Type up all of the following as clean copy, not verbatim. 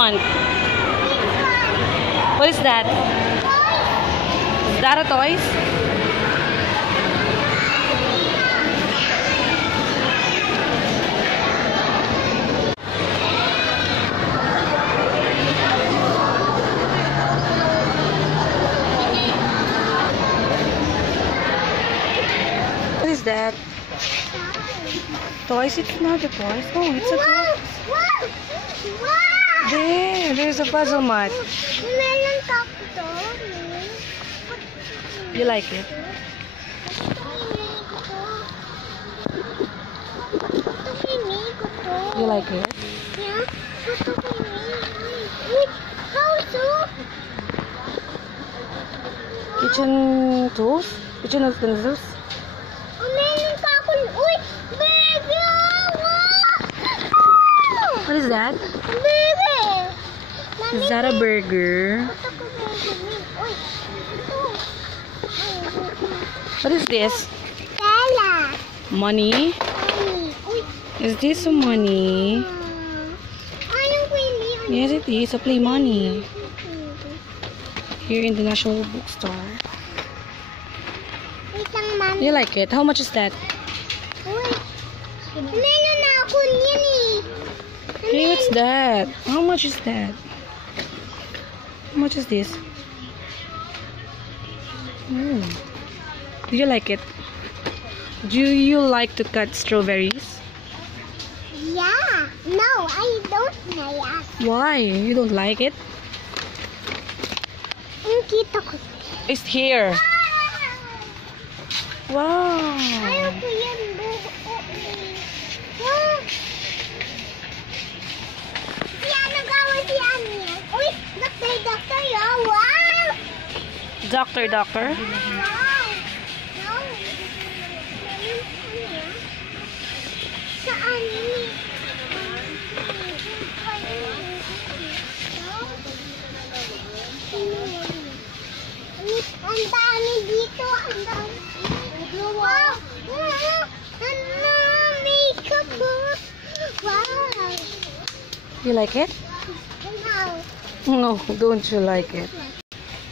want? What is that? Is that a toys? What is that? Toys? It's not a toys. Oh, it's a toy. There's a puzzle mat. You like it? You like it? Kitchen tools? Kitchen utensils? What is that? Is that a burger? What is this? Money? Is this some money? Yes, it is. A play money. Here in the National Bookstore. You like it? How much is that? Hey, what's that? How much is that? How much is this? Do you like it? Do you like to cut strawberries? Yeah. No, I don't like. Why? You don't like it? It's here. Wow. Ayoko yan. Doctor. Ang dami dito. Ang dami. Wow. Makeup. Wow. You like it? No. No, don't you like it?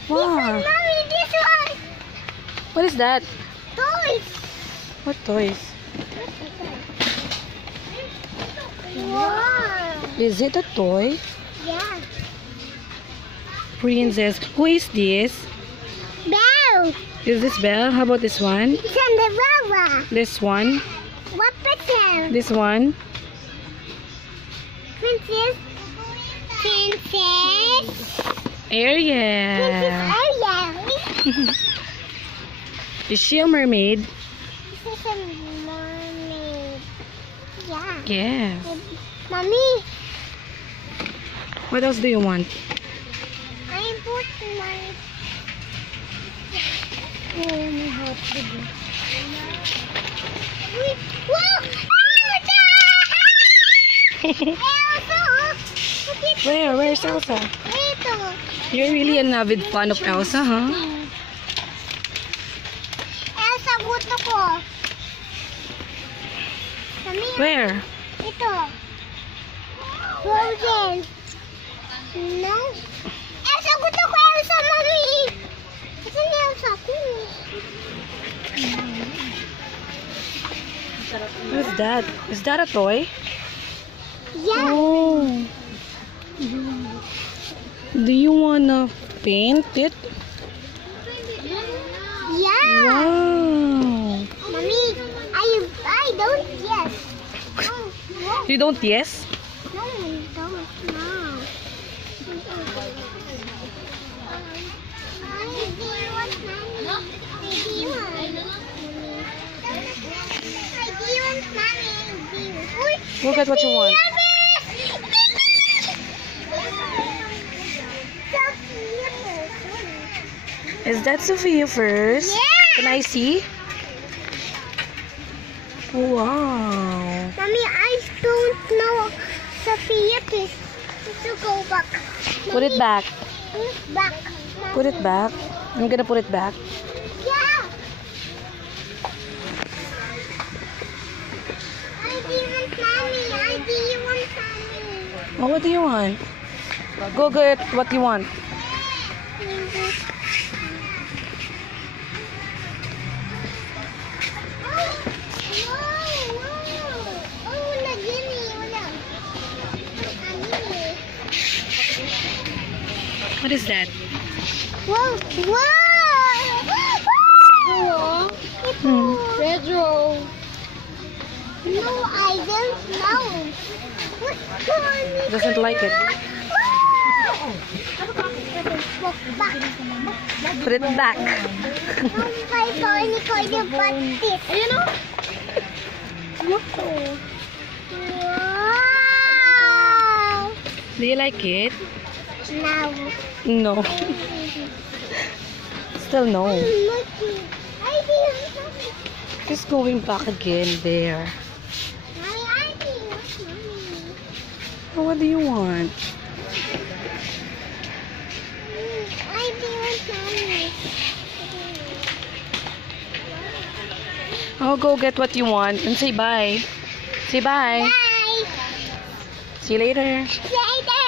Wow. Mommy, this one. What is that? Toys. What toys? Wow. Is it a toy? Yeah. Princess. Who is this? Belle. Is this Belle? How about this one? Cinderella. This one? What person? This one? Princess. Ariel. Ariel. Is she a mermaid? This is a mermaid. Yeah. Yes. Mommy, What else do you want? I put my... Oh, my heart. Wow! Elsa! Where? Where's Elsa? Ito. You're really an avid fan of Elsa, huh? Elsa, gusto ko. Mommy, Where? ito. Frozen. No? Elsa, gusto ko Elsa, Mommy. Kasi ni Elsa ko. What's that? Is that a toy? Yeah. Oh. Do you wanna paint it? Yeah. Wow. Mommy, I don't yes. No. You don't yes? No, don't. No. Look at what you want. Is that Sophia first? Yeah. Can I see? Wow. Mommy, I don't know Sophia is to go back. Put it back. Back. Put it back. I'm gonna put it back. Yeah. I didn't want mommy. I didn't want mommy. Oh, what do you want? Go get what you want. What is that? Wow! Wow! Pedro. No, I don't know. What's on? Doesn't like it. Put it back. Ayan o. Wow! Do you like it? Now, No. Still no. looking. I didn't. Just going back again there. I didn't. Mommy. Oh, what do you want? I didn't. Mommy. Oh, go get what you want and say bye. Say bye. Bye. See you later. Later.